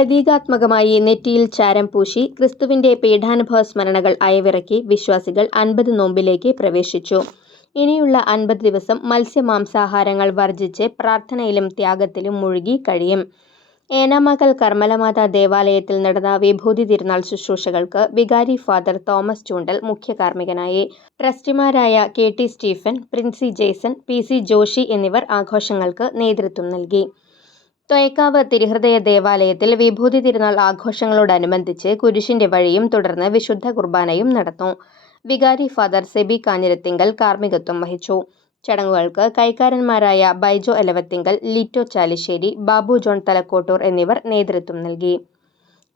പ്രതീകാത്മകമായി നെറ്റിയിൽ ചാരം പൂശി ക്രിസ്തുവിന്റെ പീഡാനുഭവ സ്മരണകൾ അയവിറക്കി വിശ്വാസികൾ 50 നോമ്പിലേക്ക് പ്രവേശിച്ചു. ഇനിയുള്ള 50 ദിവസം മത്സ്യമാംസാഹാരങ്ങൾ വർജിച്ച് പ്രാർത്ഥനയിലും ത്യാഗത്തിലും മുഴുകി കഴിയും. ഏനാമകൽ കർമ്മലമാതാ ദേവാലയത്തിൽ നടന്ന വിഭൂതി തിരുനാൾ ശുശ്രൂഷകൾക്ക് വികാരി ഫാദർ തോമസ് ചൂണ്ടൽ മുഖ്യ കാർമ്മികനായി. ട്രസ്റ്റിമാരായ KT Stephen, Princy Jaison, PC Joshy എന്നിവർ ആഘോഷങ്ങൾക്ക് നേതൃത്വം നൽകി. തൊയക്കാവ് തിരുഹൃദയ ദേവാലയത്തിൽ വിഭൂതി തിരുനാൾ ആഘോഷങ്ങളോടനുബന്ധിച്ച് കുരിശിന്റെ വഴിയും തുടർന്ന് വിശുദ്ധ കുർബാനയും നടന്നു. വികാരി ഫാദർ സെബി കാഞ്ഞിരത്തിങ്കൽ കാർമ്മികത്വം വഹിച്ചു. ചടങ്ങുകൾക്ക് കൈക്കാരന്മാരായ ബൈജോ എലവത്തിങ്കൽ, ലിറ്റോ ചാലിശ്ശേരി, ബാബു ജോൺ തലക്കോട്ടൂർ എന്നിവർ നേതൃത്വം നൽകി.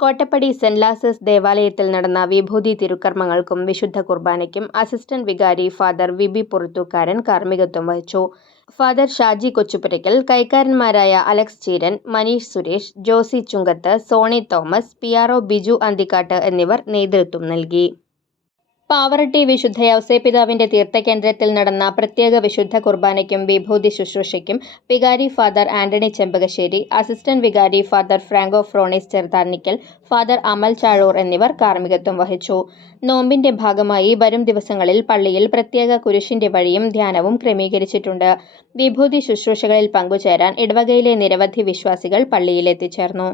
കോട്ടപ്പടി സെന്റ് ലാസേഴ്സ് ദേവാലയത്തിൽ നടന്ന വിഭൂതി തിരുക്കർമ്മങ്ങൾക്കും വിശുദ്ധ കുർബാനയ്ക്കും അസിസ്റ്റന്റ് വികാരി ഫാദർ വിബി പുറത്തൂക്കാരൻ കാർമ്മികത്വം വഹിച്ചു. ഫാദർ ഷാജി കൊച്ചുപുരയ്ക്കൽ, കൈക്കാരന്മാരായ അലക്സ് ചീരൻ, മനീഷ് സുരേഷ്, ജോസി ചുങ്കത്ത്, സോണി തോമസ്, PRO ബിജു അന്തിക്കാട്ട് എന്നിവർ നേതൃത്വം നൽകി. പാവറട്ടി വിശുദ്ധ യൗസേപ്പിതാവിന്റെ തീർത്ഥകേന്ദ്രത്തിൽ നടന്ന പ്രത്യേക വിശുദ്ധ കുർബാനയ്ക്കും വിഭൂതി ശുശ്രൂഷയ്ക്കും വികാരി ഫാദർ ആന്റണി ചെമ്പകശ്ശേരി, അസിസ്റ്റന്റ് വികാരി ഫാദർ ഫ്രാങ്കോ ഫ്രോണിസ് ചെറുതാന്നിക്കൽ, ഫാദർ അമൽ ചാഴൂർ എന്നിവർ കാർമ്മികത്വം വഹിച്ചു. നോമ്പിന്റെ ഭാഗമായി വരും ദിവസങ്ങളിൽ പള്ളിയിൽ പ്രത്യേക കുരിശിന്റെ വഴിയും ധ്യാനവും ക്രമീകരിച്ചിട്ടുണ്ട്. വിഭൂതി ശുശ്രൂഷകളിൽ പങ്കുചേരാൻ ഇടവകയിലെ നിരവധി വിശ്വാസികൾ പള്ളിയിലെത്തിച്ചേർന്നു.